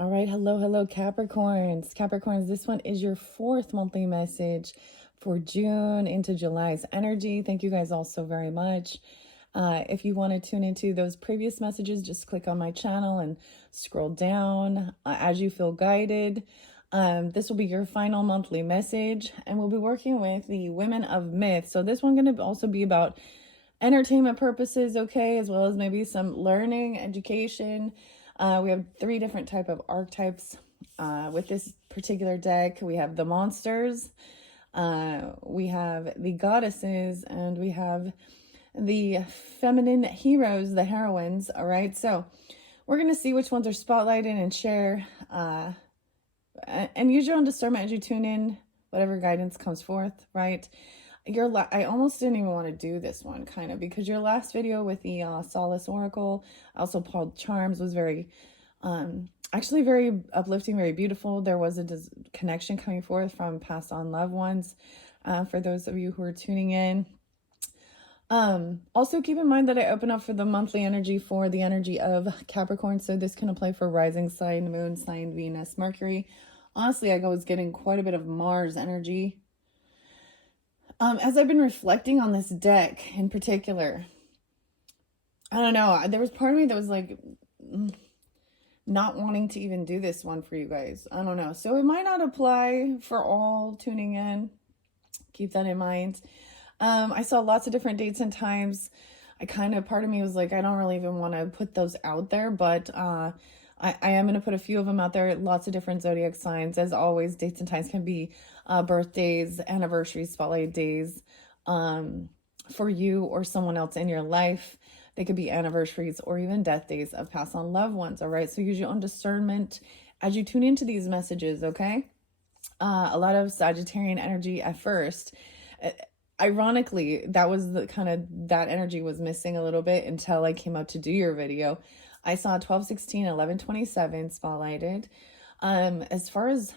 All right, hello, Capricorns. Capricorns, this one is your fourth monthly message for June into July's energy. Thank you guys all so very much. If you want to tune into those previous messages, just click on my channel and scroll down as you feel guided. This will be your final monthly message, and we'll be working with the Women of Myth. So this one going to also be about entertainment purposes, okay, as well as maybe some learning, education. We have 3 different type of archetypes with this particular deck. We have the monsters, we have the goddesses, and we have the feminine heroes, the heroines. All right, so we're going to see which ones are spotlighted and share, and use your own discernment as you tune in, whatever guidance comes forth, right? I almost didn't even want to do this one, kind of, because your last video with the Solace Oracle, also called Charms, was very, actually very uplifting, very beautiful. There was a connection coming forth from passed on loved ones, for those of you who are tuning in. Also keep in mind that I open up for the monthly energy for the energy of Capricorn, so this can apply for rising sign, moon sign, Venus, Mercury. Honestly, I was getting quite a bit of Mars energy. As I've been reflecting on this deck in particular, I don't know, there was part of me that was like not wanting to even do this one for you guys. I don't know. So it might not apply for all tuning in. Keep that in mind. I saw lots of different dates and times. Part of me was like, I don't really even want to put those out there, but I am going to put a few of them out there. Lots of different zodiac signs. As always, dates and times can be birthdays, anniversaries, spotlight days for you or someone else in your life. They could be anniversaries or even death days of passed on loved ones. All right, so use your own discernment as you tune into these messages, okay? A lot of Sagittarian energy at first. Ironically, that was the kind of, that energy was missing a little bit until I came out to do your video. I saw 1216, 1127 spotlighted. As far as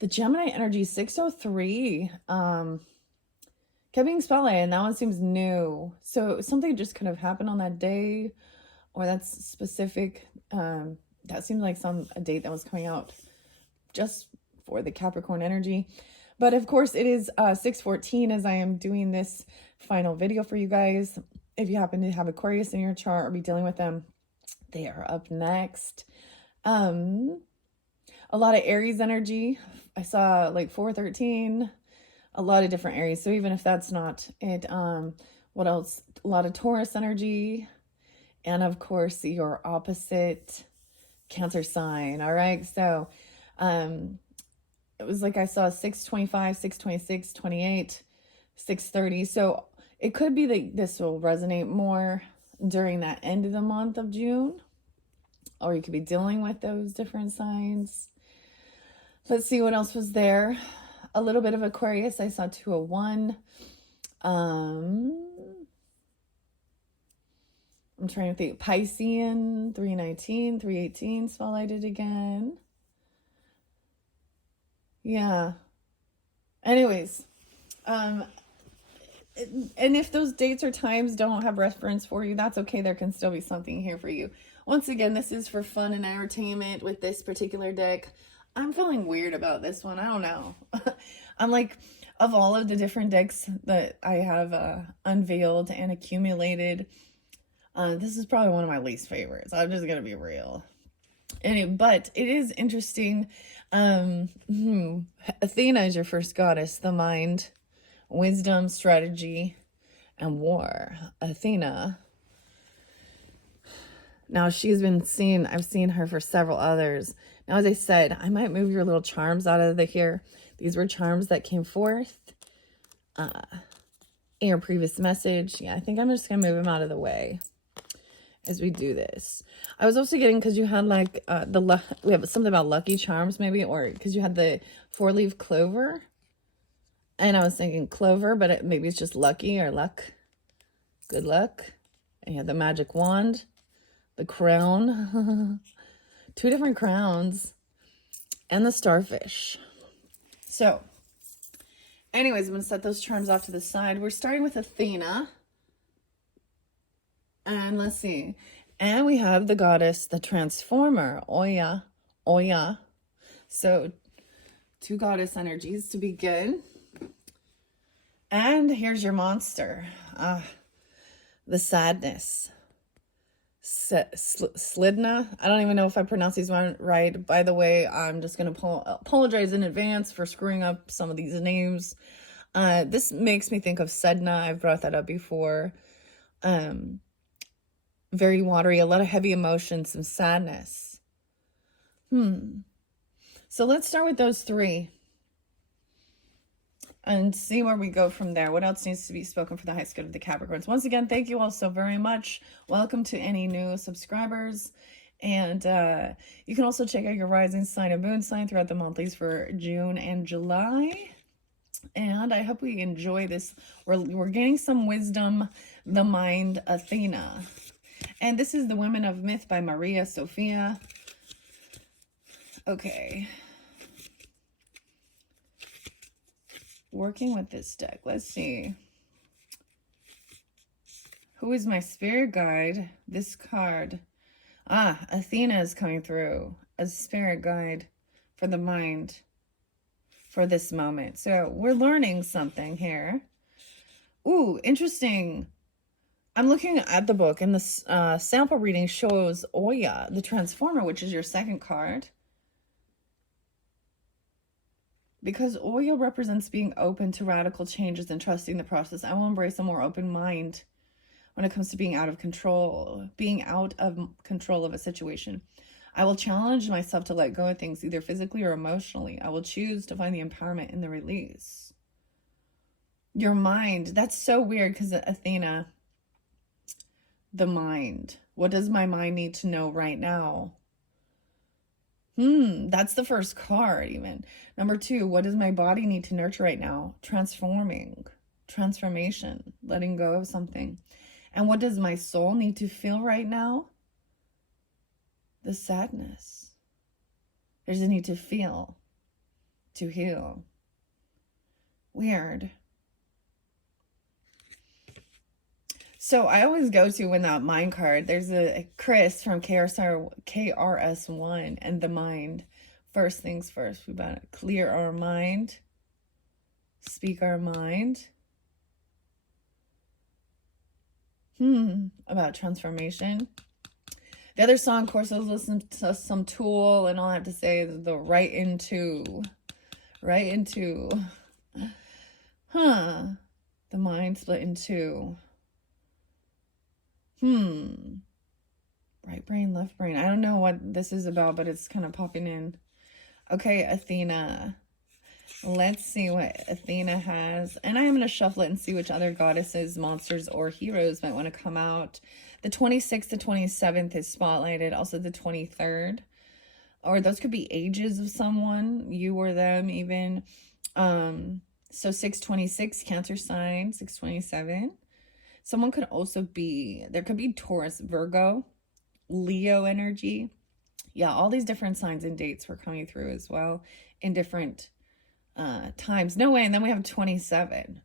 the Gemini energy, 603 kept being spotlighted, and that one seems new. So something just could have happened on that day, or that's specific. That seemed like a date that was coming out just for the Capricorn energy. But of course, it is 614 as I am doing this final video for you guys. If you happen to have Aquarius in your chart or be dealing with them, they are up next. A lot of Aries energy. I saw like 413, a lot of different Aries. So even if that's not it, what else? A lot of Taurus energy. And of course, your opposite Cancer sign. All right. So, it was like I saw 625, 626, 28, 630. So it could be that this will resonate more during that end of the month of June, or you could be dealing with those different signs. Let's see what else was there. A little bit of Aquarius. I saw 201. I'm trying to think. Piscean, 319, 318 spotlighted again. Yeah. Anyways, and if those dates or times don't have reference for you, that's okay. There can still be something here for you. Once again, this is for fun and entertainment with this particular deck. I'm feeling weird about this one. I don't know. I'm like, of all of the different decks that I have unveiled and accumulated, this is probably one of my least favorites. I'm just going to be real. But it is interesting. Athena is your first goddess, the mind, wisdom, strategy, and war. Athena. Now she's been seen, I've seen her for several others. Now, as I said, I might move your little charms out of here. These were charms that came forth in your previous message. Yeah, I think I'm just going to move them out of the way as we do this. I was also getting, because you had like we have something about lucky charms maybe, or because you had the 4-leaf clover, and I was thinking clover, but maybe it's just lucky or luck, good luck. And you had the magic wand, the crown, 2 different crowns, and the starfish. So anyways, I'm going to set those charms off to the side. We're starting with Athena. And let's see. And we have the goddess, the transformer, Oya, Oya. So 2 goddess energies to begin. And here's your monster. The sadness. Slidna. I don't even know if I pronounced these one right. By the way, I'm just going to apologize in advance for screwing up some of these names. This makes me think of Sedna. I've brought that up before. Very watery, a lot of heavy emotions, some sadness. So let's start with those 3 and see where we go from there. What else needs to be spoken for the highest good of the Capricorns? Once again, thank you all so very much. Welcome to any new subscribers. And you can also check out your rising sign and moon sign throughout the monthlies for June and July. And I hope we enjoy this. We're getting some wisdom, the mind, Athena. And this is The Women of Myth by Maria Sophia. Okay. Working with this deck. Let's see. Who is my spirit guide? This card. Athena is coming through as spirit guide for the mind for this moment. So we're learning something here. Ooh, interesting. I'm looking at the book, and the sample reading shows Oya, the Transformer, which is your second card. Because Oya represents being open to radical changes and trusting the process, I will embrace a more open mind when it comes to being out of control of a situation. I will challenge myself to let go of things, either physically or emotionally. I will choose to find the empowerment in the release. Your mind, that's so weird because Athena, the mind. What does my mind need to know right now? That's the first card even. Number 2, what does my body need to nurture right now? Transformation, letting go of something. And what does my soul need to feel right now? The sadness. There's a need to feel, to heal. Weird. So I always go to, when that mind card, there's a Chris from KRS1 and the mind. First things first, we gotta clear our mind, speak our mind. About transformation. The other song, of course, I was listening to some Tool, and all I have to say is the right into. The mind split in 2. Right brain, left brain. I don't know what this is about, but it's kind of popping in. Okay, Athena. Let's see what Athena has. And I am going to shuffle it and see which other goddesses, monsters, or heroes might want to come out. The 26th to 27th is spotlighted. Also the 23rd. Or those could be ages of someone. You or them even. So 626, Cancer sign. 627. Someone could also be, there could be Taurus, Virgo, Leo energy. Yeah, all these different signs and dates were coming through as well in different times. No way. And then we have 27.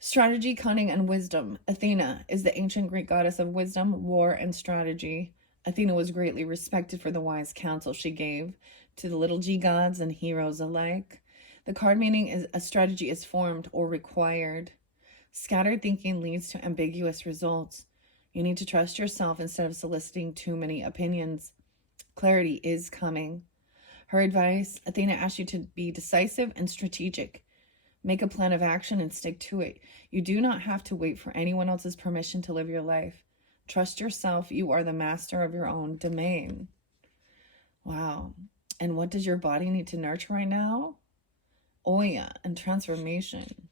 Strategy, cunning, and wisdom. Athena is the ancient Greek goddess of wisdom, war, and strategy. Athena was greatly respected for the wise counsel she gave to the little g gods and heroes alike. The card meaning is a strategy is formed or required. Scattered thinking leads to ambiguous results. You need to trust yourself instead of soliciting too many opinions. Clarity is coming. Her advice, Athena asks you to be decisive and strategic. Make a plan of action and stick to it. You do not have to wait for anyone else's permission to live your life. Trust yourself. You are the master of your own domain. Wow. And what does your body need to nurture right now? Oya and transformation.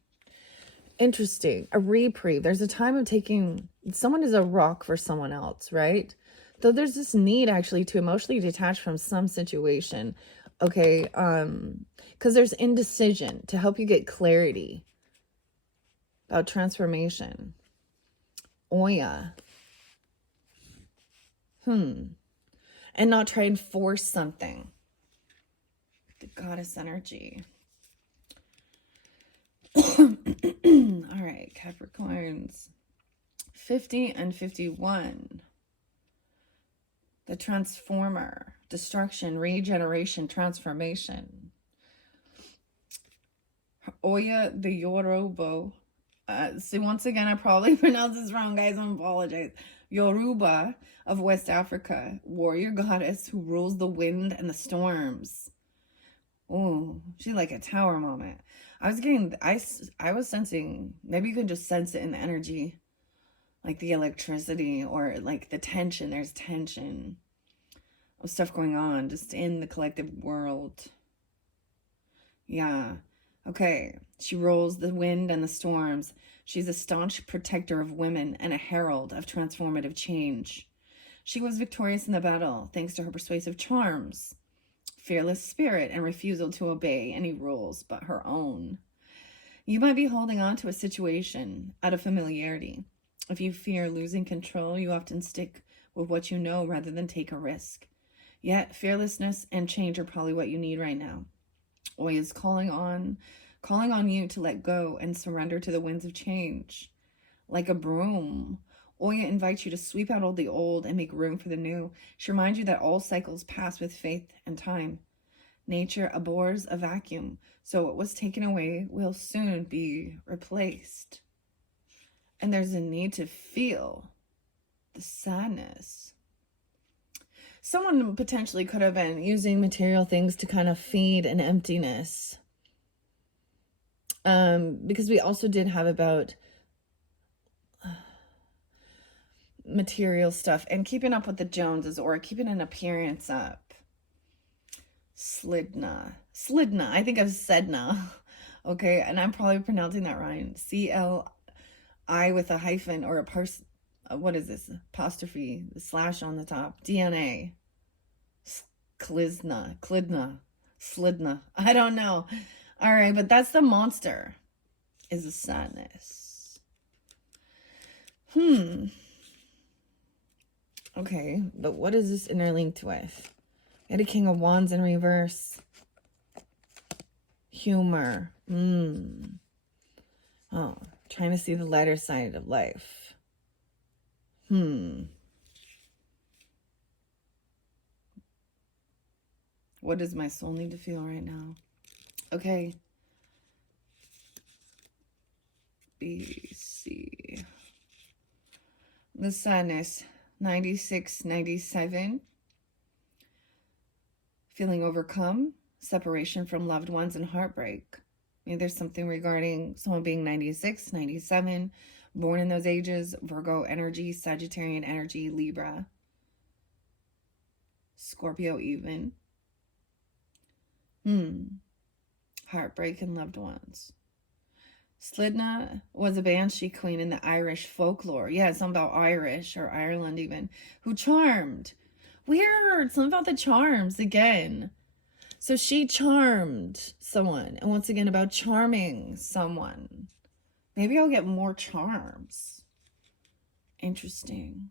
Interesting. A reprieve. There's a time of taking, someone is a rock for someone else, right? So there's this need actually to emotionally detach from some situation. Okay. Because there's indecision to help you get clarity about transformation. Oya. And not try and force something. The goddess energy. All right, Capricorns. 50 and 51. The transformer, destruction, regeneration, transformation. Oya the Yoruba. See, once again, I probably pronounced this wrong, guys. I apologize. Yoruba of West Africa, warrior goddess who rules the wind and the storms. Oh, she's like a tower moment. I was sensing, maybe you can just sense it in the energy, like the electricity or like the tension. There's tension of stuff going on just in the collective world. Yeah. Okay. She rules the wind and the storms. She's a staunch protector of women and a herald of transformative change. She was victorious in the battle thanks to her persuasive charms, fearless spirit, and refusal to obey any rules but her own. You might be holding on to a situation out of familiarity. If you fear losing control, you often stick with what you know rather than take a risk. Yet, fearlessness and change are probably what you need right now. Oya is calling on you to let go and surrender to the winds of change. Like a broom, Oya invites you to sweep out all the old and make room for the new. She reminds you that all cycles pass with faith and time. Nature abhors a vacuum, so what was taken away will soon be replaced. And there's a need to feel the sadness. Someone potentially could have been using material things to kind of feed an emptiness. Because we also did have about material stuff and keeping up with the Joneses or keeping an appearance up. Slidna. I think of Sedna. Okay, and I'm probably pronouncing that wrong. CLI with a hyphen or what is this? Apostrophe, the slash on the top. DNA. Klidna. Slidna. I don't know. All right, but that's the monster. Is the sadness. Okay, but what is this interlinked with? We had a King of Wands in reverse. Humor. Oh, trying to see the lighter side of life. What does my soul need to feel right now? Okay. BC. The sadness. 96, 97. Feeling overcome. Separation from loved ones and heartbreak. Maybe there's something regarding someone being 96, 97. Born in those ages. Virgo energy. Sagittarian energy. Libra. Scorpio even. Heartbreak and loved ones. Slidna was a banshee queen in the Irish folklore. Yeah, something about Irish or Ireland even. Who charmed. Weird. Something about the charms again. So she charmed someone. And once again about charming someone. Maybe I'll get more charms. Interesting.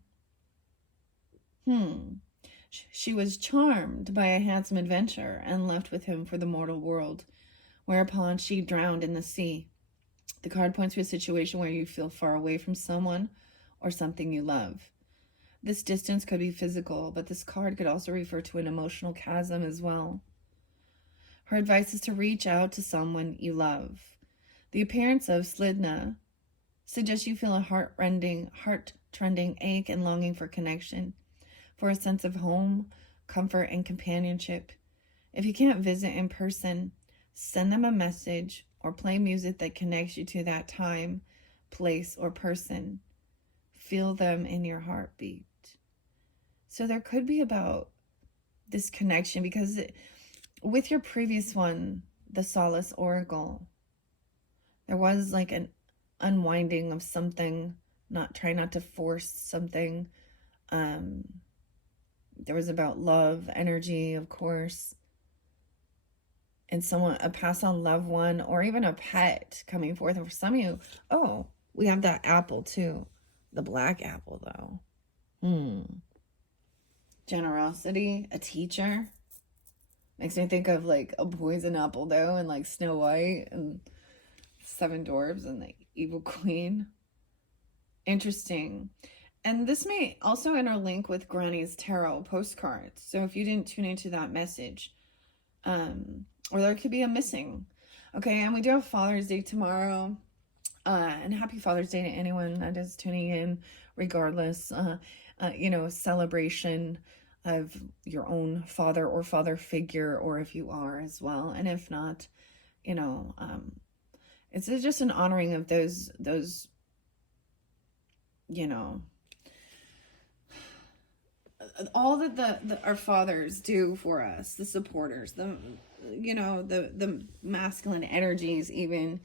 She was charmed by a handsome adventurer and left with him for the mortal world, whereupon she drowned in the sea. The card points to a situation where you feel far away from someone or something you love. This distance could be physical, but this card could also refer to an emotional chasm as well. Her advice is to reach out to someone you love. The appearance of Slidna suggests you feel a heart-rending ache and longing for connection, for a sense of home, comfort, and companionship. If you can't visit in person, send them a message or play music that connects you to that time, place, or person. Feel them in your heartbeat. So there could be about this connection because with your previous one, the Solace Oracle, there was like an unwinding of something, try not to force something. There was about love, energy, of course. And someone, a passed on loved one, or even a pet coming forth. And for some of you, oh, we have that apple too. The black apple though. Generosity, a teacher. Makes me think of like a poison apple though, and like Snow White and Seven Dwarfs and the Evil Queen. Interesting. And this may also interlink with Granny's tarot postcards. So if you didn't tune into that message, or there could be a missing. Okay, and we do have Father's Day tomorrow. And happy Father's Day to anyone that is tuning in, regardless. Celebration of your own father or father figure, or if you are as well. And if not, it's just an honoring of those, all that our fathers do for us, the supporters, the masculine energies, even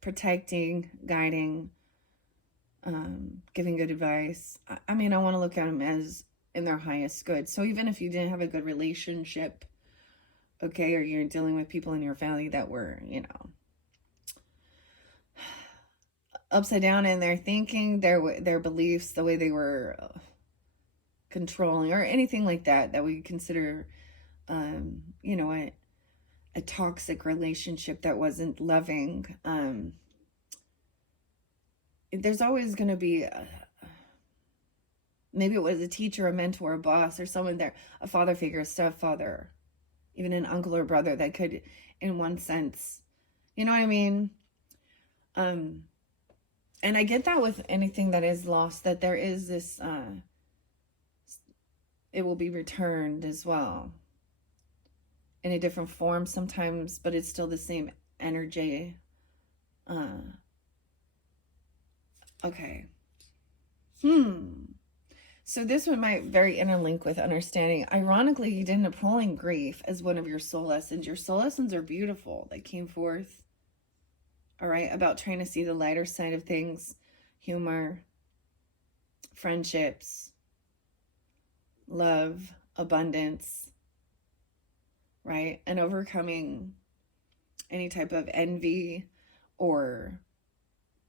protecting, guiding, giving good advice. I want to look at them as in their highest good. So even if you didn't have a good relationship, okay, or you're dealing with people in your family that were, upside down in their thinking, their beliefs, the way they were controlling, or anything like that we consider, a toxic relationship that wasn't loving. There's always going to be maybe it was a teacher, a mentor, a boss, or someone there, a father figure, a stepfather, even an uncle or brother that could, in one sense, you know what I mean? And I get that with anything that is lost, that there is this, it will be returned as well in a different form sometimes, but it's still the same energy. Okay. So this one might very interlink with understanding. Ironically, you didn't pulling grief as one of your soul lessons. Your soul lessons are beautiful. They came forth. All right. About trying to see the lighter side of things, humor, friendships, love, abundance, right? And overcoming any type of envy, or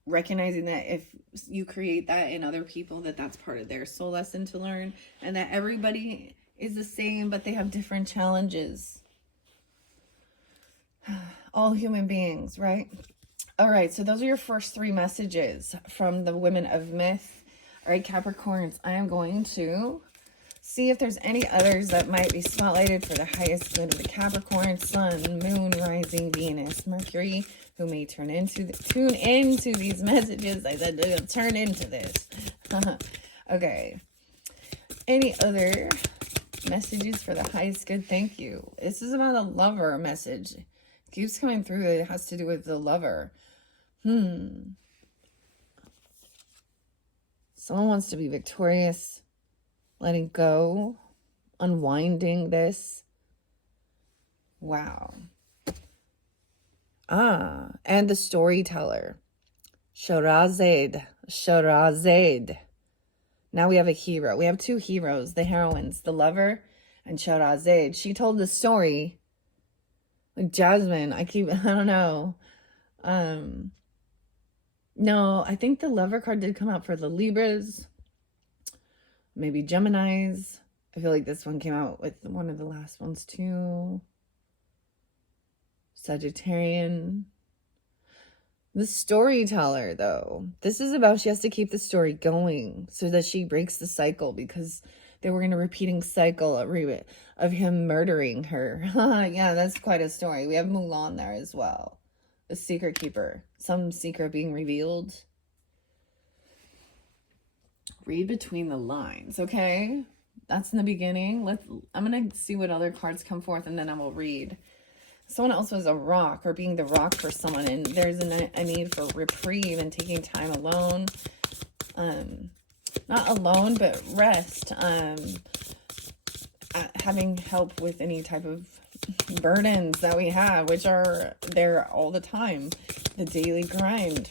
recognizing that if you create that in other people, that's part of their soul lesson to learn, and that everybody is the same, but they have different challenges. All human beings, right? All right, so those are your first 3 messages from the women of myth. All right, Capricorns, I am going to see if there's any others that might be spotlighted for the highest good of the Capricorn, Sun, Moon, Rising, Venus, Mercury, who may tune into these messages. I said turn into this. Okay. Any other messages for the highest good? Thank you. This is about a lover message. It keeps coming through. It has to do with the lover. Someone wants to be victorious, letting go, unwinding this. Wow. And the storyteller. Shorazade. Now we have a hero. We have 2 heroes, the heroines, the lover and Shorazade. She told the story. Like Jasmine, I don't know. No, I think the lover card did come out for the Libras. Maybe Geminis. I feel like this one came out with one of the last ones too. Sagittarian. The storyteller, though. This is about she has to keep the story going so that she breaks the cycle, because they were in a repeating cycle of him murdering her. Yeah, that's quite a story. We have Mulan there as well. The secret keeper. Some secret being revealed. Read between the lines, okay? That's in the beginning. I'm going to see what other cards come forth, and then I will read. Someone else was a rock, or being the rock for someone, and there's a need for reprieve and taking time alone. Not alone, but rest. Having help with any type of burdens that we have, which are there all the time. The daily grind.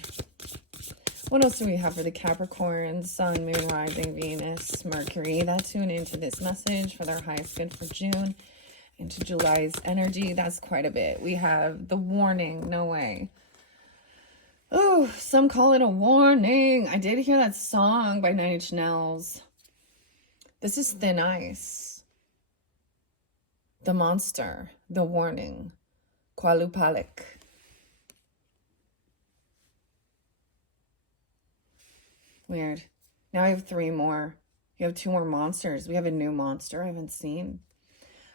What else do we have for the Capricorn, Sun, Moon, Rising, Venus, Mercury? That tune into this message for their highest good for June into July's energy. That's quite a bit. We have the warning. No way. Oh, some call it a warning. I did hear that song by 9 Inch Nails. This is Thin Ice. The monster. The warning. Qualupalik. Weird. Now I have 3 more. You have 2 more monsters. We have a new monster I haven't seen.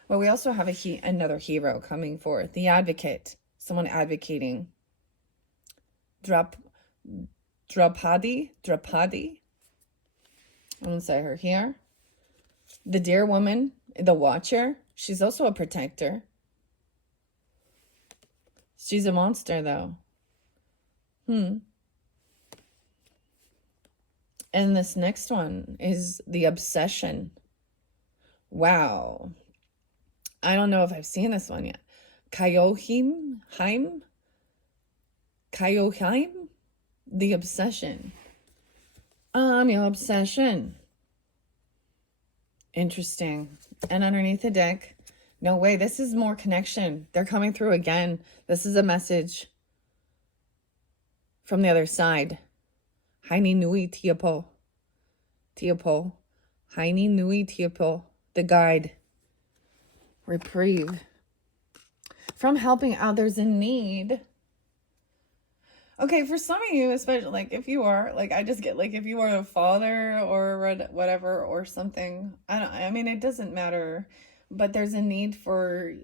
But we also have another hero coming forth. The advocate. Someone advocating. Draupadi. I'm going to say her here. The dear woman. The watcher. She's also a protector. She's a monster, though. And this next one is the obsession. Wow. I don't know if I've seen this one yet. Kayoheim? The obsession. I'm your obsession. Interesting. And underneath the deck, no way, this is more connection. They're coming through again. This is a message from the other side. Haini nui tiapo. Haini nui tiapo. The guide. Reprieve. From helping others in need. Okay, for some of you, especially, like, if you are, like, I just get, like, if you are a father or whatever or something, I mean, it doesn't matter, but there's a need for,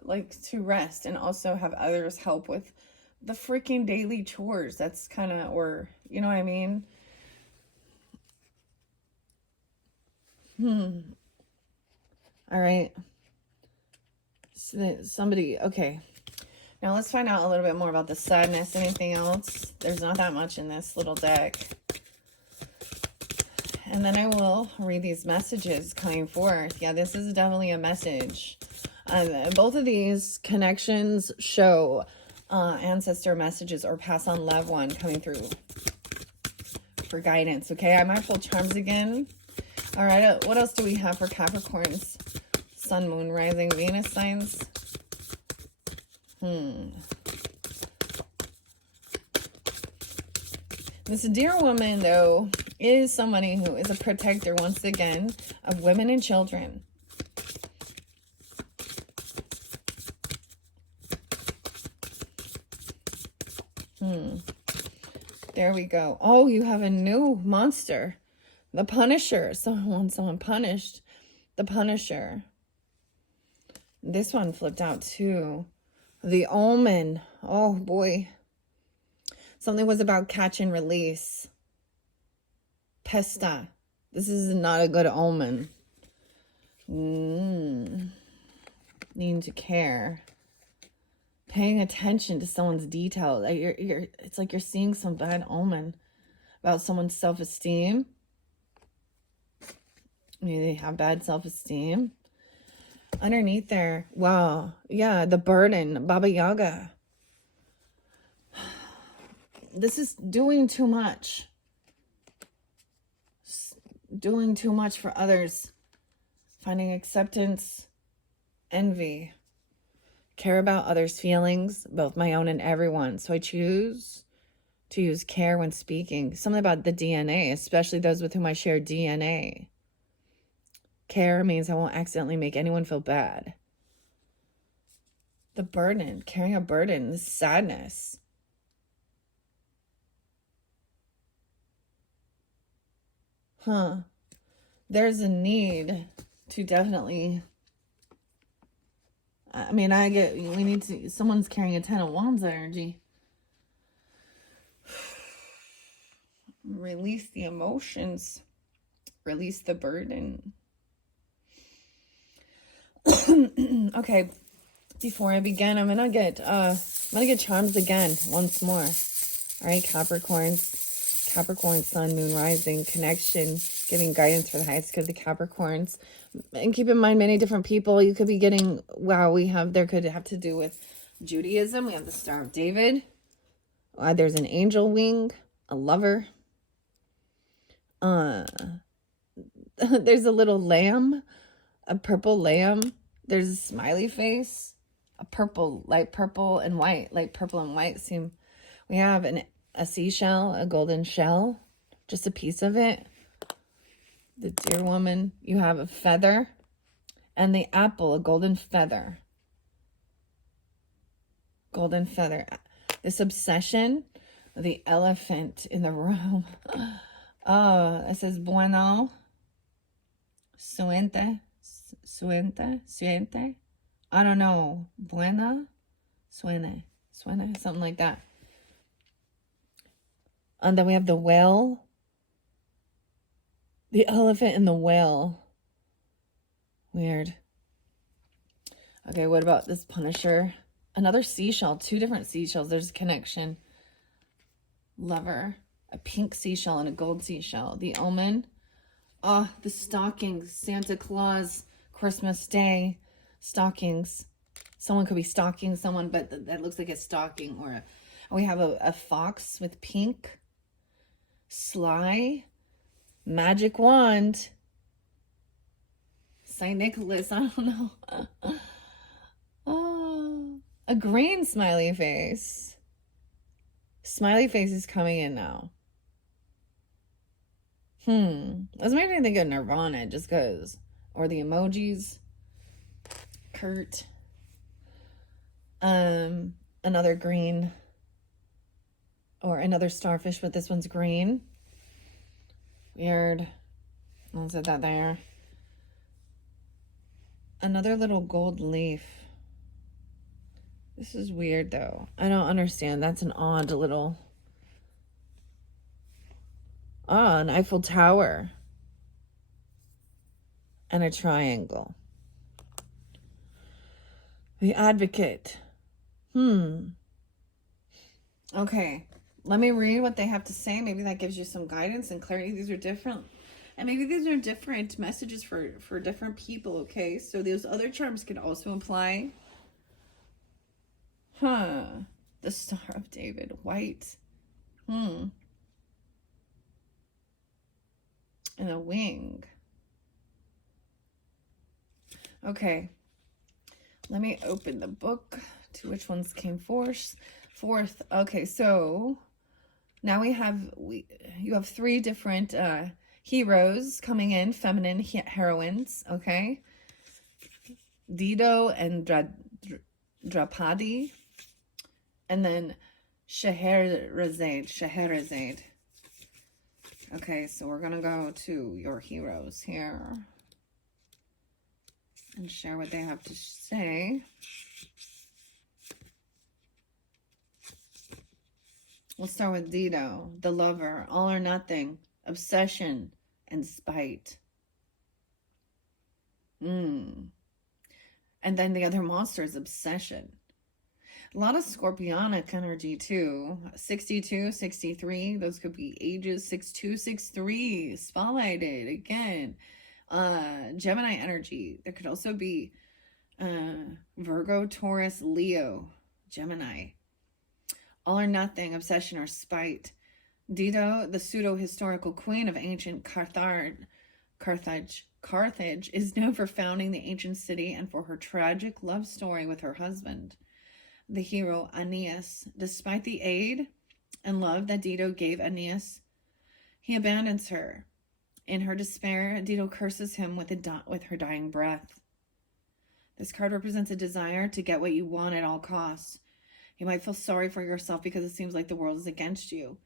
like, to rest and also have others help with the freaking daily chores. That's kind of, or, you know what I mean? All right. So somebody, okay. Now let's find out a little bit more about the sadness. Anything else? There's not that much in this little deck. And then I will read these messages coming forth. Yeah, this is definitely a message. Both of these connections show ancestor messages or pass on loved one coming through for guidance. Okay, I might pull charms again. All right, what else do we have for Capricorns? Sun, Moon, Rising, Venus signs. This dear woman, though, is somebody who is a protector, once again, of women and children. There we go. Oh, you have a new monster. The Punisher. Someone punished. The Punisher. This one flipped out, too. The Omen. Oh, boy. Something was about catch and release. Pesta. This is not a good omen. Need to care. Paying attention to someone's details. It's like you're seeing some bad omen about someone's self-esteem. Maybe they have bad self-esteem. Underneath there, wow, yeah, the burden, Baba Yaga. This is doing too much. Doing too much for others. Finding acceptance, envy. Care about others' feelings, both my own and everyone's. So I choose to use care when speaking. Something about the DNA, especially those with whom I share DNA. Care means I won't accidentally make anyone feel bad. The burden, carrying a burden, the sadness. There's a need to definitely, I mean, we need to, someone's carrying a 10 of Wands energy. Release the emotions. Release the burden. Okay, before I begin, I'm gonna get charms again once more. All right, Capricorn, Sun, Moon, Rising, connection, giving guidance for the highest good of the Capricorns. And keep in mind, many different people you could be getting. Wow, there could have to do with Judaism. We have the Star of David. There's an angel wing, a lover. There's a little lamb. A purple lamb. There's a smiley face. A purple, light purple and white. Light purple and white. We have a seashell, a golden shell. Just a piece of it. The dear woman. You have a feather. And the apple, a golden feather. Golden feather. This obsession. The elephant in the room. Oh, it says bueno, suente, suente. I don't know. Buena, suene, something like that. And then we have the whale. The elephant and the whale. Weird. Okay, what about this Punisher? Another seashell. 2 different seashells. There's a connection. Lover. A pink seashell and a gold seashell. The omen. Oh, the stockings. Santa Claus. Christmas Day. Stockings. Someone could be stalking someone, but that looks like a stocking. Or we have a fox with pink. Sly. Magic wand. St. Nicholas. I don't know. Oh, a green smiley face. Smiley face is coming in now. That's making me think of Nirvana just because. Or the emojis. Kurt. Another green. Or another starfish, but this one's green. Weird. I'll set that there. Another little gold leaf. This is weird, though. I don't understand. That's an odd little... Ah, an Eiffel Tower. And a triangle. The Advocate. Okay. Let me read what they have to say. Maybe that gives you some guidance and clarity. These are different. And maybe these are different messages for different people, okay? So those other charms can also apply. The Star of David. White. And a wing. Okay. Let me open the book to which ones came fourth. Okay, so now you have 3 different heroes coming in, feminine heroines, okay? Dido and Draupadi, and then Scheherazade. Okay, so we're gonna go to your heroes here and share what they have to say. We'll start with Dido, the lover, all or nothing, obsession, and spite. And then the other monster is obsession. A lot of scorpionic energy too. 62, 63, those could be ages. 62, 63, spotlighted again. Gemini energy. There could also be Virgo, Taurus, Leo, Gemini. All or nothing, obsession, or spite. Dido, the pseudo-historical queen of ancient Carthage, is known for founding the ancient city and for her tragic love story with her husband, the hero Aeneas. Despite the aid and love that Dido gave Aeneas, he abandons her. In her despair, Dido curses him with her dying breath. This card represents a desire to get what you want at all costs. You might feel sorry for yourself because it seems like the world is against you.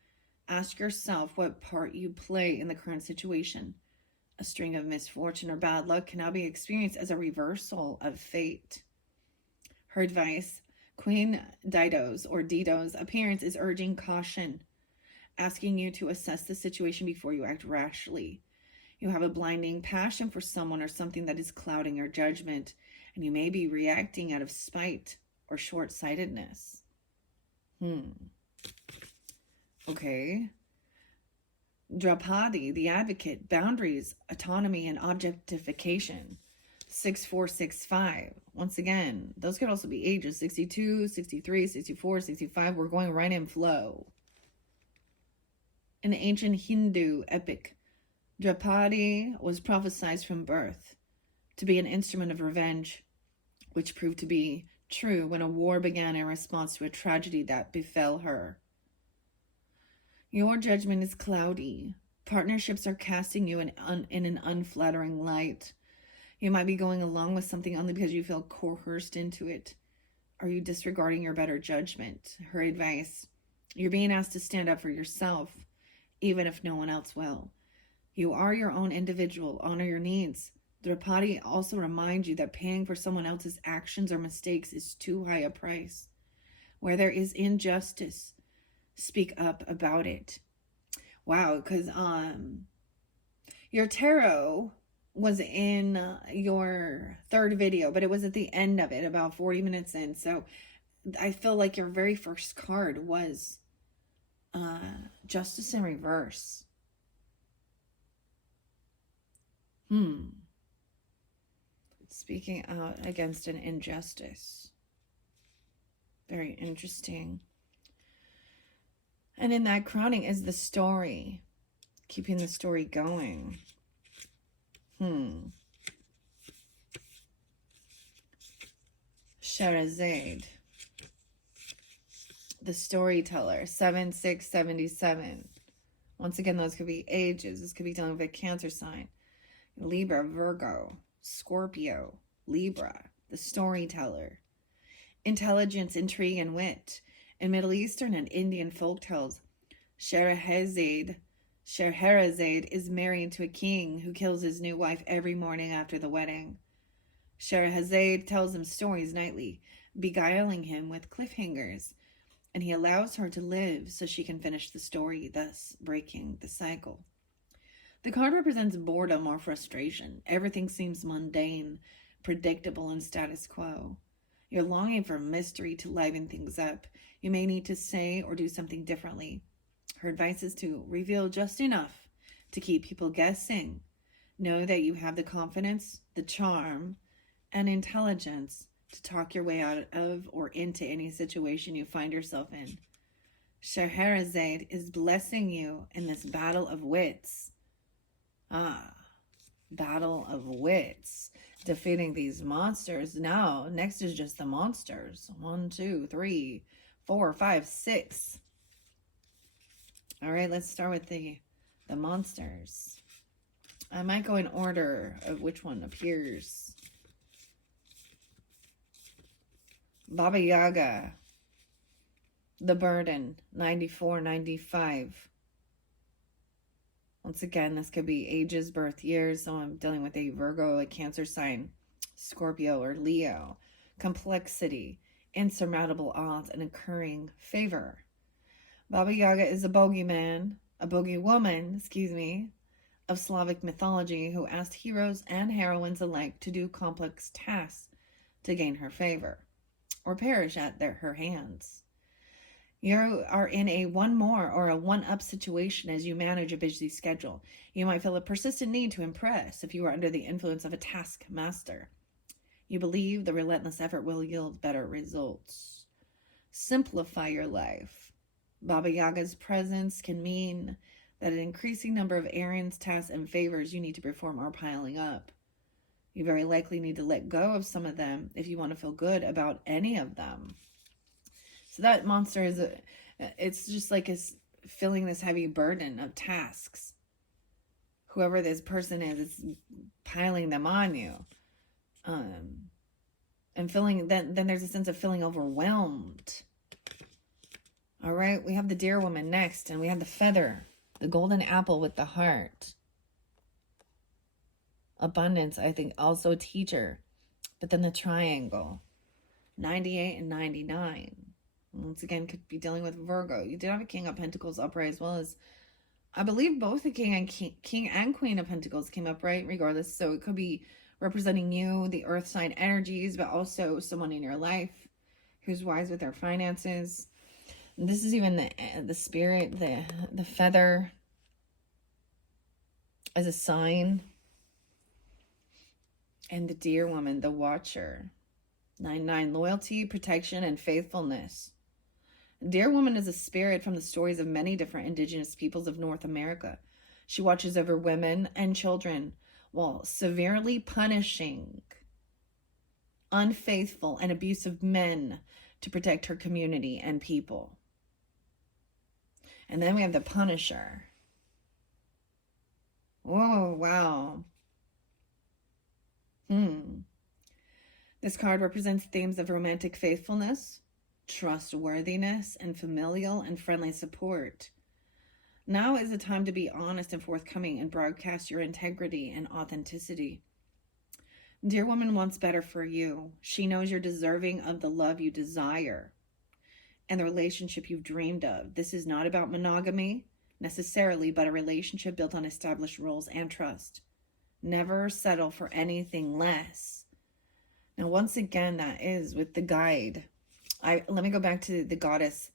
Ask yourself what part you play in the current situation. A string of misfortune or bad luck can now be experienced as a reversal of fate. Her advice: Queen Dido's appearance is urging caution, asking you to assess the situation before you act rashly. You have a blinding passion for someone or something that is clouding your judgment, and you may be reacting out of spite or short-sightedness. Okay. Draupadi, the advocate, boundaries, autonomy, and objectification. 6465. Once again, those could also be ages. 62, 63, 64, 65. We're going right in flow. In ancient Hindu epic, Draupadi was prophesied from birth to be an instrument of revenge, which proved to be true when a war began in response to a tragedy that befell her. Your judgment is cloudy. Partnerships are casting you in an unflattering light. You might be going along with something only because you feel coerced into it. Are you disregarding your better judgment? Her advice: you're being asked to stand up for yourself. even if no one else will. You are your own individual. Honor your needs. The Drupadi also reminds you that paying for someone else's actions or mistakes is too high a price. Where there is injustice, speak up about it. Wow, because your tarot was in your third video, but it was at the end of it, about 40 minutes in. So I feel like your very first card was Justice in reverse. Speaking out against an injustice. Very interesting. And in that crowning is the story. Keeping the story going. Sherazade. The storyteller. 7677. Once again, those could be ages. This could be dealing with a Cancer sign. Libra, Virgo, Scorpio, Libra. The storyteller. Intelligence, intrigue, and wit. In Middle Eastern and Indian folktales, Scheherazade is married to a king who kills his new wife every morning after the wedding. Scheherazade tells him stories nightly, beguiling him with cliffhangers, and he allows her to live so she can finish the story, thus breaking the cycle. The card represents boredom or frustration. Everything seems mundane, predictable, and status quo. You're longing for mystery to liven things up. You may need to say or do something differently. Her advice is to reveal just enough to keep people guessing. Know that you have the confidence, the charm, and intelligence to talk your way out of or into any situation you find yourself in. Scheherazade is blessing you in this battle of wits. Battle of wits. Defeating these monsters. Now, next is just the monsters. 1, 2, 3, 4, 5, 6. All right, let's start with the monsters. I might go in order of which one appears. Baba Yaga. The Burden. 94, 95. Once again, this could be ages, birth years. So I'm dealing with a Virgo, a Cancer sign, Scorpio, or Leo. Complexity, insurmountable odds, and occurring favor. Baba Yaga is a bogeyman, a bogey woman, of Slavic mythology who asked heroes and heroines alike to do complex tasks to gain her favor or perish at her hands. You are in a one more or a one-up situation as you manage a busy schedule. You might feel a persistent need to impress if you are under the influence of a taskmaster. You believe the relentless effort will yield better results. Simplify your life. Baba Yaga's presence can mean that an increasing number of errands, tasks, and favors you need to perform are piling up. You very likely need to let go of some of them if you want to feel good about any of them. So that monster is, it's just like it's feeling this heavy burden of tasks. Whoever this person is, it's piling them on you. And feeling, then there's a sense of feeling overwhelmed. All right, we have the deer woman next, and we have the feather, the golden apple with the heart. Abundance, I think, also a teacher. But then the triangle, 98 and 99. Once again, could be dealing with Virgo. You did have a King of Pentacles upright, as well as, I believe, both the King and Queen of Pentacles came upright, regardless. So it could be representing you, the earth sign energies, but also someone in your life who's wise with their finances. And this is even the spirit, the feather as a sign. And the deer woman, the watcher. 99, loyalty, protection, and faithfulness. Deer woman is a spirit from the stories of many different indigenous peoples of North America. She watches over women and children while severely punishing unfaithful and abusive men to protect her community and people. And then we have the Punisher. Oh, wow. This card represents themes of romantic faithfulness, trustworthiness, and familial and friendly support. Now is the time to be honest and forthcoming and broadcast your integrity and authenticity. Dear woman wants better for you. She knows you're deserving of the love you desire and the relationship you've dreamed of. This is not about monogamy necessarily, but a relationship built on established roles and trust. Never settle for anything less. Now, once again, that is with the guide. Let me go back to the goddess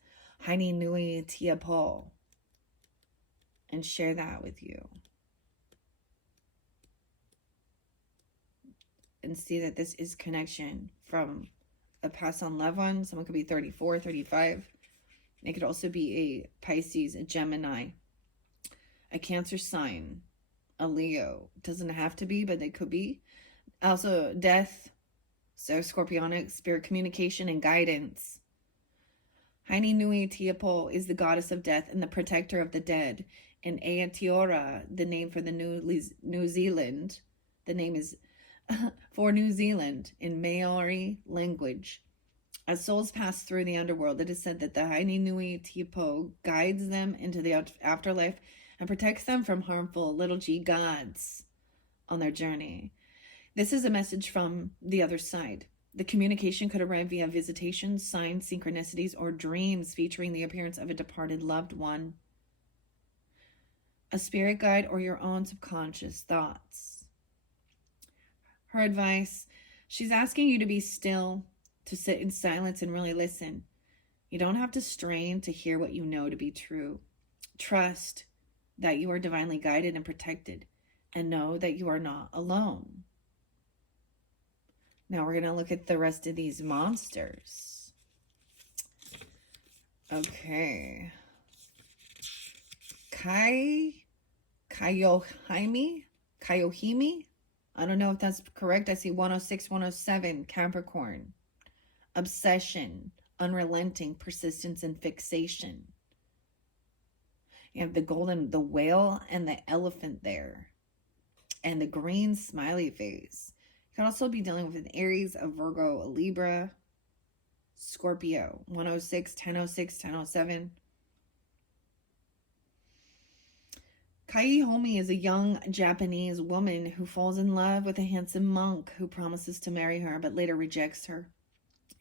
Haini Nui Tiapo and share that with you. And see that this is connection from a past on loved one. Someone could be 34, 35. It could also be a Pisces, a Gemini, a Cancer sign, a Leo. Doesn't have to be, but they could be. Also, death. So Scorpionic, spirit communication and guidance. Haini Nui Tiapo is the goddess of death and the protector of the dead. And Aotearoa, the name for the New Zealand, the name is for New Zealand in Maori language. As souls pass through the underworld, it is said that the Haini Nui Tiapo guides them into the afterlife and protects them from harmful little g gods on their journey. This is a message from the other side. The communication could arrive via visitations, signs, synchronicities, or dreams featuring the appearance of a departed loved one, a spirit guide, or your own subconscious thoughts. Her advice, she's asking you to be still, to sit in silence and really listen. You don't have to strain to hear what you know to be true. Trust that you are divinely guided and protected, and know that you are not alone. Now we're going to look at the rest of these monsters. Okay. Kayohime? I don't know if that's correct. I see 106, 107, Capricorn. Obsession, unrelenting, persistence, and fixation. You have the whale and the elephant there. And the green smiley face. You can also be dealing with an Aries, a Virgo, a Libra, Scorpio, 106, 1006, 1007. Kaiohime is a young Japanese woman who falls in love with a handsome monk who promises to marry her but later rejects her.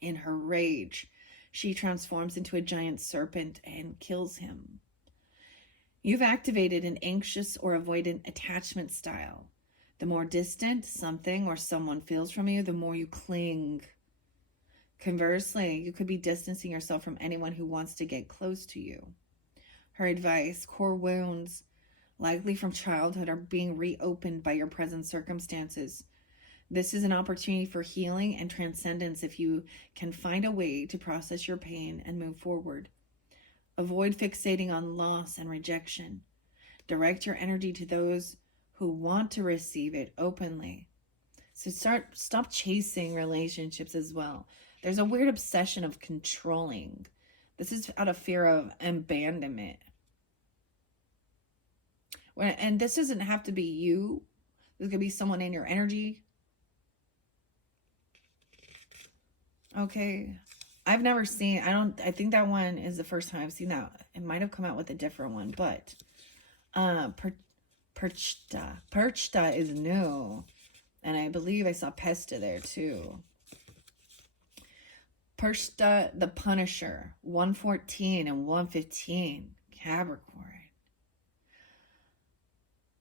In her rage, she transforms into a giant serpent and kills him. You've activated an anxious or avoidant attachment style. The more distant something or someone feels from you, the more you cling. Conversely, you could be distancing yourself from anyone who wants to get close to you. Her advice, core wounds, likely from childhood, are being reopened by your present circumstances. This is an opportunity for healing and transcendence if you can find a way to process your pain and move forward. Avoid fixating on loss and rejection. Direct your energy to those who want to receive it openly. So stop chasing relationships as well. There's a weird obsession of controlling. This is out of fear of abandonment. And this doesn't have to be you. This could be someone in your energy. Okay. I've never seen, I think that one is the first time I've seen that. It might have come out with a different one, but Perchta is new. And I believe I saw Pesta there too. Perchta the Punisher, 114 and 115, Capricorn.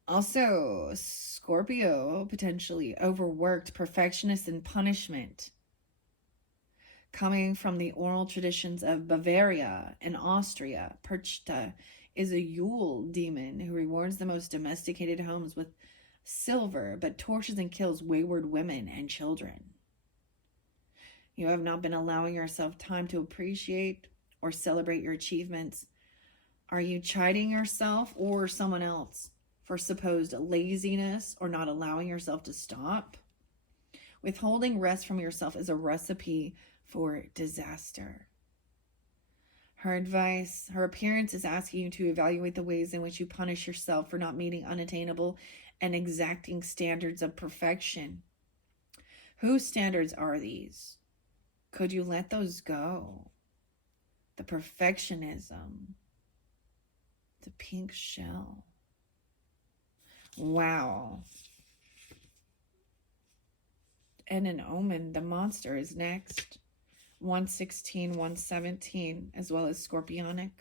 Also, Scorpio, potentially overworked, perfectionist, and punishment. Coming from the oral traditions of Bavaria and Austria, Perchta is a Yule demon who rewards the most domesticated homes with silver, but tortures and kills wayward women and children. You have not been allowing yourself time to appreciate or celebrate your achievements. Are you chiding yourself or someone else for supposed laziness or not allowing yourself to stop? Withholding rest from yourself is a recipe for disaster. Her advice, her appearance is asking you to evaluate the ways in which you punish yourself for not meeting unattainable and exacting standards of perfection. Whose standards are these? Could you let those go? The perfectionism. The pink shell. Wow. And an omen. The monster is next. 116, 117, as well as scorpionic.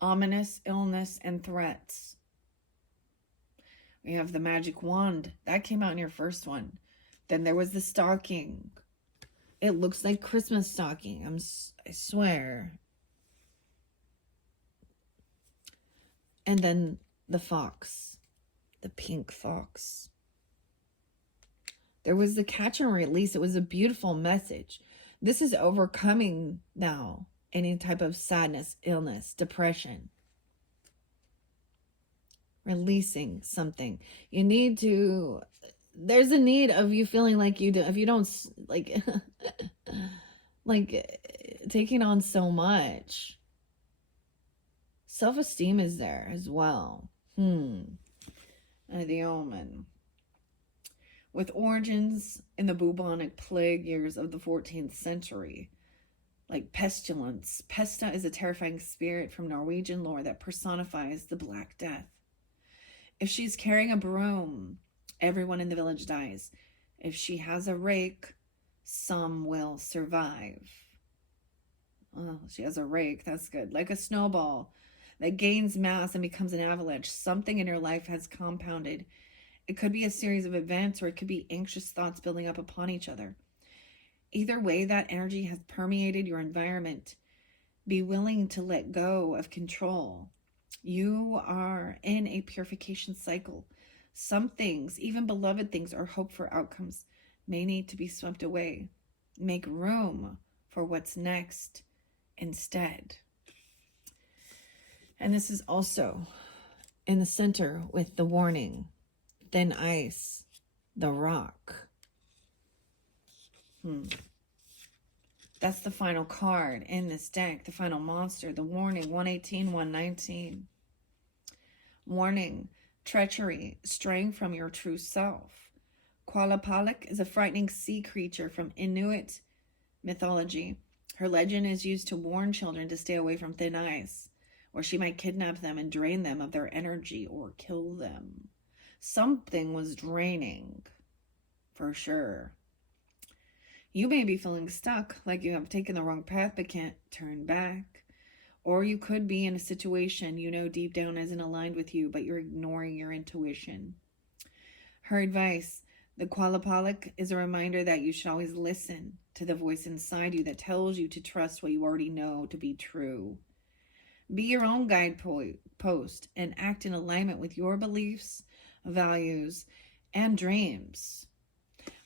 Ominous, illness, and threats. We have the magic wand. That came out in your first one. Then there was the stocking. It looks like Christmas stocking. I swear. And then the fox. The pink fox. There was the catch and release. It was a beautiful message. This is overcoming now any type of sadness, illness, depression. Releasing something. You need to, there's a need of you feeling like you do, if you don't, like, like taking on so much. Self-esteem is there as well. The omen. With origins in the bubonic plague years of the 14th century. Like pestilence. Pesta is a terrifying spirit from Norwegian lore that personifies the Black Death. If she's carrying a broom, everyone in the village dies. If she has a rake, some will survive. Oh, she has a rake. That's good. Like a snowball that gains mass and becomes an avalanche. Something in your life has compounded. It could be a series of events, or it could be anxious thoughts building up upon each other. Either way, that energy has permeated your environment. Be willing to let go of control. You are in a purification cycle. Some things, even beloved things or hope for outcomes, may need to be swept away. Make room for what's next instead. And this is also in the center with the warning. Thin ice, the rock. That's the final card in this deck, the final monster, the warning, 118, 119. Warning, treachery, straying from your true self. Qualapalak is a frightening sea creature from Inuit mythology. Her legend is used to warn children to stay away from thin ice, or she might kidnap them and drain them of their energy or kill them. Something was draining, for sure. You may be feeling stuck, like you have taken the wrong path but can't turn back. Or you could be in a situation you know deep down isn't aligned with you, but you're ignoring your intuition. Her advice, the Qualapalak, is a reminder that you should always listen to the voice inside you that tells you to trust what you already know to be true. Be your own guidepost and act in alignment with your beliefs, values, and dreams.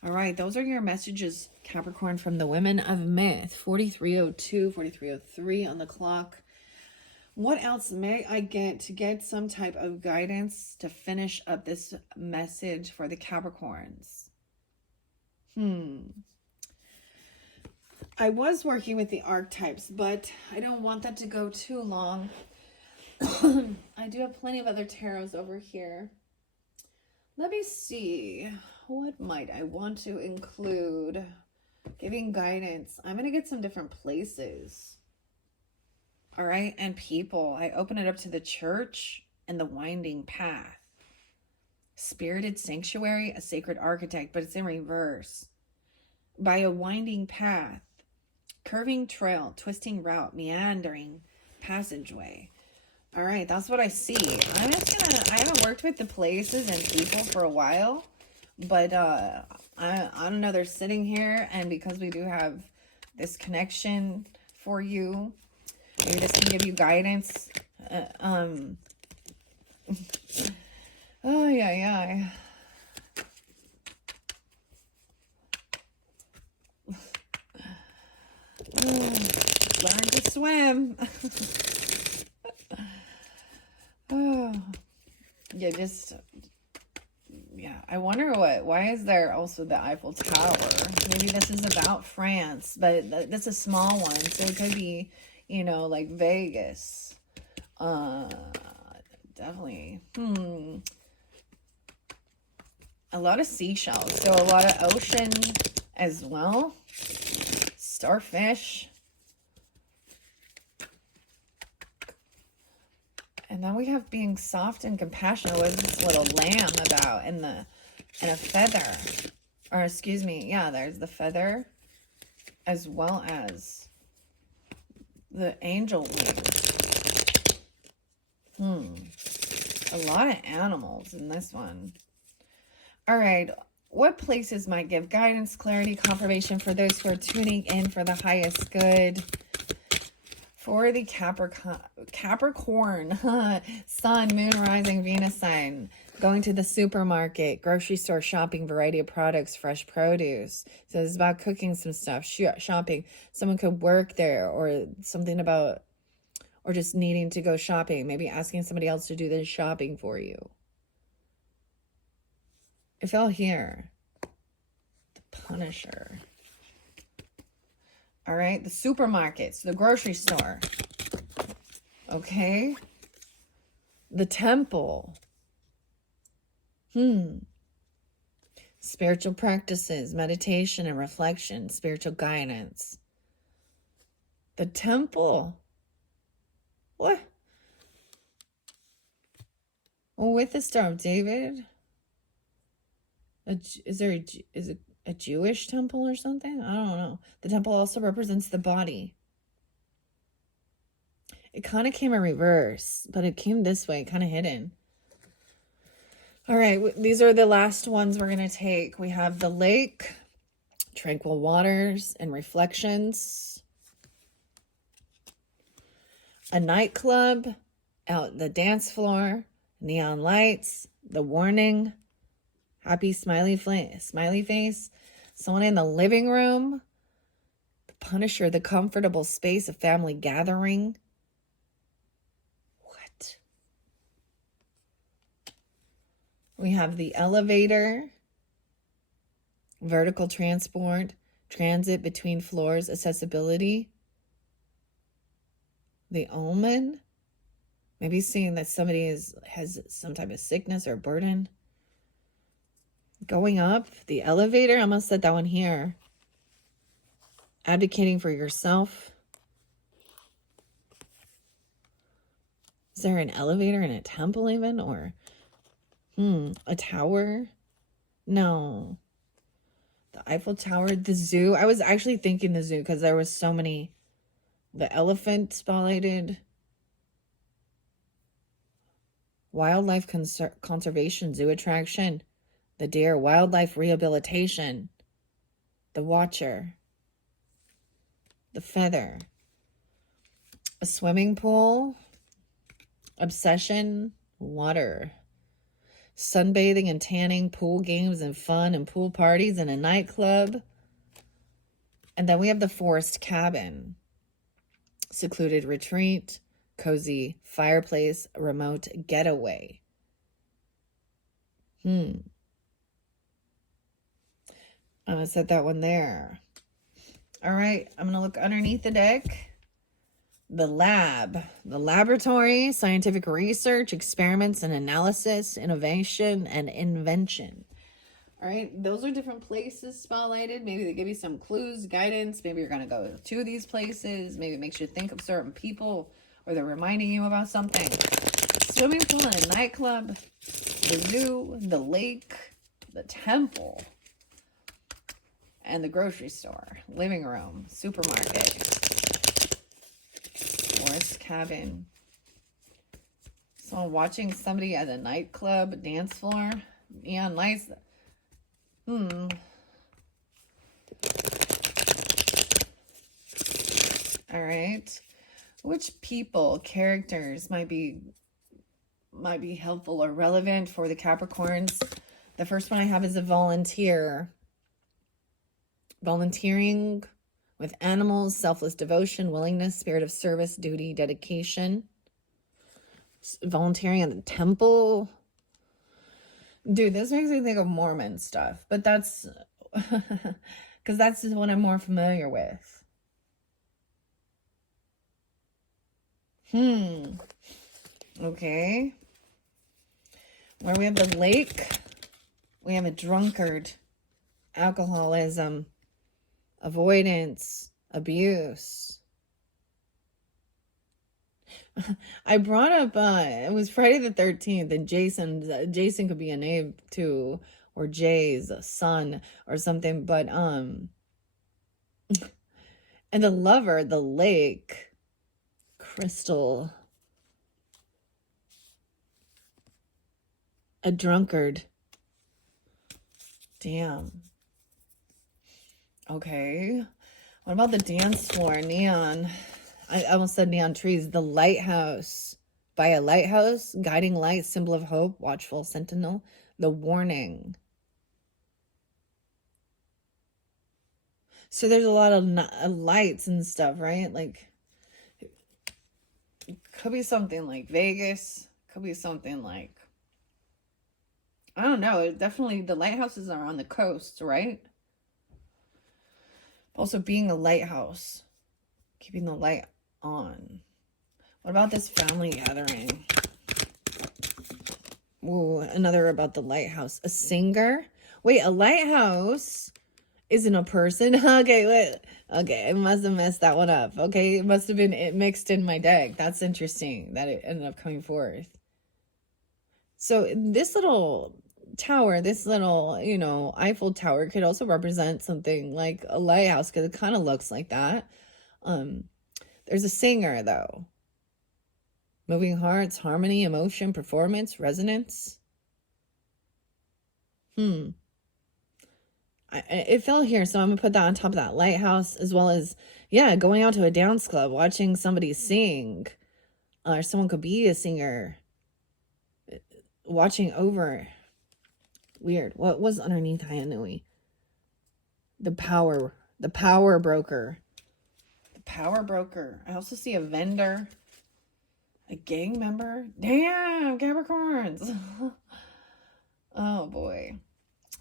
All right, those are your messages, Capricorn, from the Women of Myth. 4302, 4303 on the clock. What else may I get to get some type of guidance to finish up this message for the Capricorns? I was working with the archetypes, but I don't want that to go too long. I do have plenty of other tarots over here. Let me see. What might I want to include? Giving guidance. I'm going to get some different places. All right. And people. I open it up to the church and the winding path. Spirited sanctuary, a sacred architect, but it's in reverse. By a winding path. Curving trail, twisting route, meandering passageway. All right, that's what I see. I'm just gonna, I haven't worked with the places and people for a while, but I don't know, they're sitting here, and because we do have this connection for you, maybe this can give you guidance. Oh, yeah. Learn to swim. Oh, yeah, I wonder why is there also the Eiffel Tower? Maybe this is about France, but that's a small one, so it could be, like Vegas. Definitely. A lot of seashells, so a lot of ocean as well. Starfish. And then we have being soft and compassionate. What is this little lamb about? And a feather. Or excuse me, yeah, there's the feather. As well as the angel wings. A lot of animals in this one. All right. What places might give guidance, clarity, confirmation for those who are tuning in for the highest good? For the Capricorn, Sun, Moon, Rising, Venus sign, going to the supermarket, grocery store, shopping, variety of products, fresh produce. So it's about cooking some stuff, shopping. Someone could work there, or something about, or just needing to go shopping. Maybe asking somebody else to do the shopping for you. It fell here. The Punisher. All right, the supermarkets, the grocery store. Okay. The temple. Spiritual practices, meditation and reflection, spiritual guidance. The temple. What? Well, with the Star of David. Is it a Jewish temple or something? I don't know. The temple also represents the body. It kind of came in reverse, but it came this way, kind of hidden. All right, these are the last ones we're going to take. We have the lake, tranquil waters, and reflections. A nightclub, out the dance floor, neon lights, the warning, happy smiley face, someone in the living room, the Punisher, the comfortable space of family gathering. What? We have the elevator, vertical transport, transit between floors, accessibility. The omen, maybe seeing that somebody has some type of sickness or burden. Going up, the elevator, I'm going to set that one here. Advocating for yourself. Is there an elevator in a temple even? Or, a tower? No. The Eiffel Tower, the zoo. I was actually thinking the zoo because there was so many. The elephant spotlighted. Wildlife conservation, zoo attraction. The deer, wildlife rehabilitation. The watcher. The feather. A swimming pool. Obsession. Water. Sunbathing and tanning, pool games and fun and pool parties and a nightclub. And then we have the forest cabin. Secluded retreat, cozy fireplace, remote getaway. I'm going to set that one there. All right, I'm going to look underneath the deck. The lab, the laboratory, scientific research, experiments and analysis, innovation and invention. All right, those are different places spotlighted. Maybe they give you some clues, guidance. Maybe you're going to go to these places. Maybe it makes you think of certain people, or they're reminding you about something. Swimming pool and a nightclub, the zoo, the lake, the temple, and the grocery store, living room, supermarket, forest cabin. So I'm watching somebody at a nightclub, dance floor, neon lights. All right. Which people, characters might be helpful or relevant for the Capricorns? The first one I have is a volunteer. Volunteering with animals, selfless devotion, willingness, spirit of service, duty, dedication. Volunteering at the temple. Dude, this makes me think of Mormon stuff, but that's because that's just what I'm more familiar with. Okay. Where we have the lake, we have a drunkard, alcoholism, avoidance, abuse. I brought up it was Friday the 13th, and Jason could be a name too, or Jay's son or something, but and the lover, the lake, crystal, a drunkard. Damn. Okay. What about the dance floor? Neon. I almost said neon trees. The lighthouse. By a lighthouse, guiding light, symbol of hope, watchful sentinel. The warning. So there's a lot of lights and stuff, right? Like, it could be something like Vegas. Could be something like, I don't know. Definitely the lighthouses are on the coast, right? Also being a lighthouse. Keeping the light on. What about this family gathering? Ooh, another about the lighthouse. A singer? Wait, a lighthouse isn't a person? Okay, wait. Okay, I must have messed that one up. Okay, it must have been it mixed in my deck. That's interesting that it ended up coming forth. So this little tower, this little, Eiffel Tower could also represent something like a lighthouse because it kind of looks like that. There's a singer though. Moving hearts, harmony, emotion, performance, resonance. It fell here, so I'm gonna put that on top of that lighthouse, as well as, yeah, going out to a dance club, watching somebody sing, or someone could be a singer, watching over. Weird. What was underneath Hayanui? The power broker. The power broker. I also see a vendor. A gang member. Damn, Capricorns. Oh boy.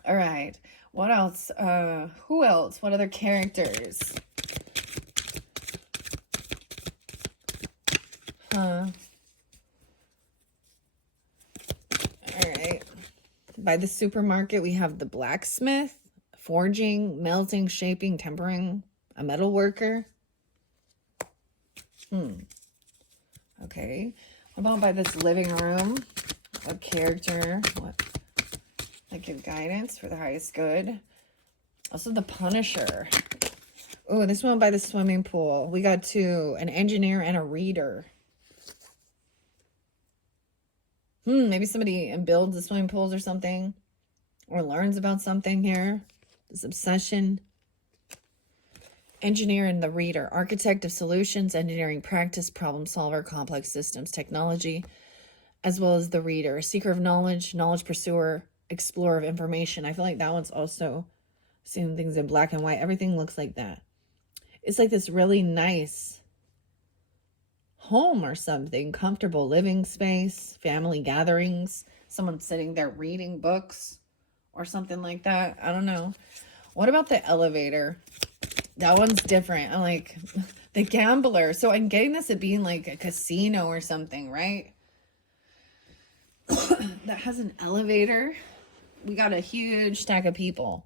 All right. What else? Who else? What other characters? All right. By the supermarket, we have the blacksmith, forging, melting, shaping, tempering, a metal worker. Okay. What about by this living room? What character? What? I give guidance for the highest good. Also the Punisher. Oh, this one by the swimming pool. We got two, an engineer and a reader. Maybe somebody builds the swimming pools or something. Or learns about something here. This obsession. Engineer and the reader. Architect of solutions, engineering practice, problem solver, complex systems, technology. As well as the reader. Seeker of knowledge, knowledge pursuer, explorer of information. I feel like that one's also seeing things in black and white. Everything looks like that. It's like this really nice home or something. Comfortable living space, family gatherings, someone sitting there reading books or something like that. I don't know. What about the elevator? That one's different. I'm like, the gambler. So I'm getting this at being like a casino or something, right? That has an elevator. We got a huge stack of people.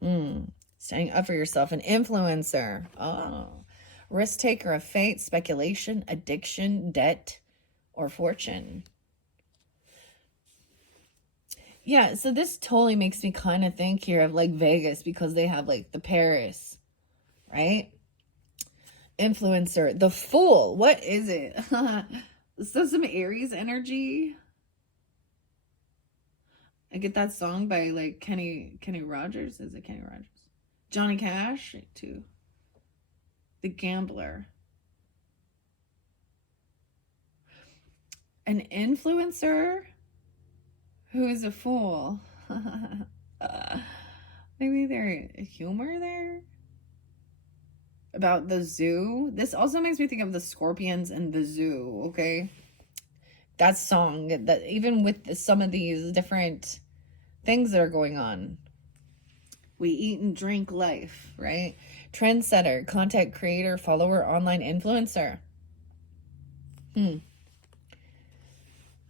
Standing up for yourself. An influencer. Oh. Risk taker of fate, speculation, addiction, debt, or fortune. Yeah, so this totally makes me kind of think here of like Vegas because they have like the Paris, right? Influencer. The Fool. What is it? So some Aries energy. I get that song by like Kenny Rogers. Is it Kenny Rogers? Johnny Cash too. The Gambler. An influencer who is a fool. Maybe there's humor there. About the zoo. This also makes me think of the Scorpions and the zoo, okay? That song, that even with some of these different things that are going on. We eat and drink life, right? Trendsetter, content creator, follower, online influencer.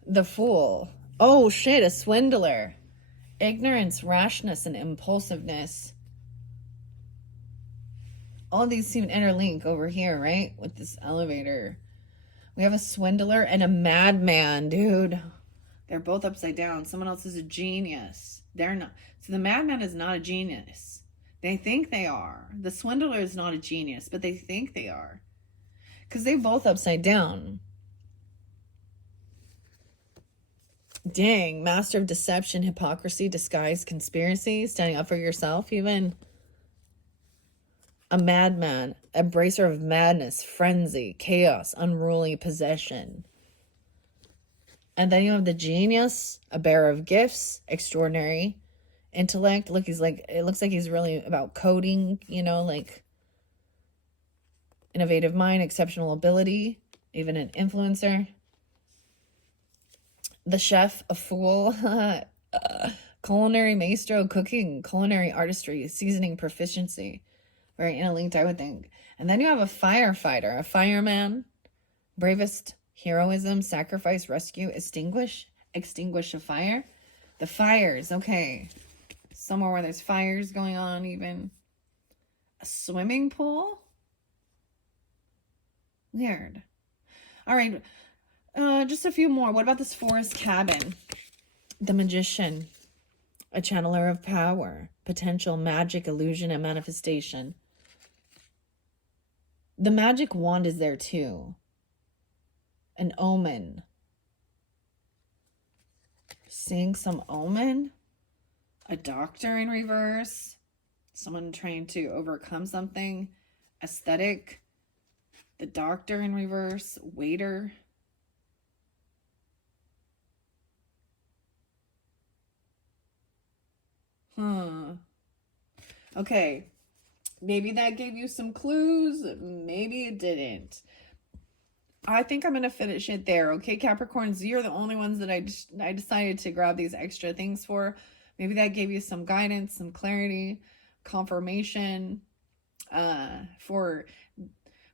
The Fool. Oh shit, a swindler. Ignorance, rashness, and impulsiveness. all these seem to interlink over here, right? With this elevator. We have a swindler and a madman, dude. They're both upside down. Someone else is a genius. They're not. So the madman is not a genius. They think they are. The swindler is not a genius, but they think they are. Because they're both upside down. Dang. Master of deception, hypocrisy, disguise, conspiracy. Standing up for yourself, even. A madman. Embracer of madness, frenzy, chaos, unruly possession. And then you have the genius, a bearer of gifts, extraordinary intellect. Look, it looks like he's really about coding, you know, like innovative mind, exceptional ability, even an influencer. The chef, a fool, culinary maestro, cooking, culinary artistry, seasoning proficiency. Very interlinked, I would think. And then you have a firefighter, a fireman, bravest, heroism, sacrifice, rescue, extinguish a fire. The fires, okay. Somewhere where there's fires going on, even. A swimming pool? Weird. All right. Just a few more. What about this forest cabin? The magician. A channeler of power. Potential, magic, illusion, and manifestation. The magic wand is there too. An omen. Seeing some omen. A doctor in reverse. Someone trying to overcome something. Aesthetic. The doctor in reverse. Waiter. Okay. Maybe that gave you some clues. Maybe it didn't. I think I'm going to finish it there. Okay, Capricorns, you're the only ones that I decided to grab these extra things for. Maybe that gave you some guidance, some clarity, confirmation for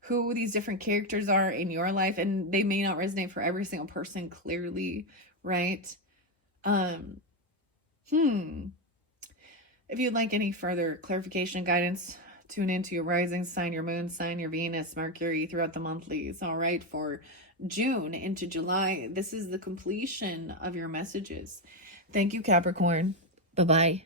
who these different characters are in your life. And they may not resonate for every single person clearly, right? If you'd like any further clarification guidance, tune into your rising sign, your moon sign, your Venus, Mercury throughout the monthlies. All right, for June into July, this is the completion of your messages. Thank you, Capricorn. Bye-bye.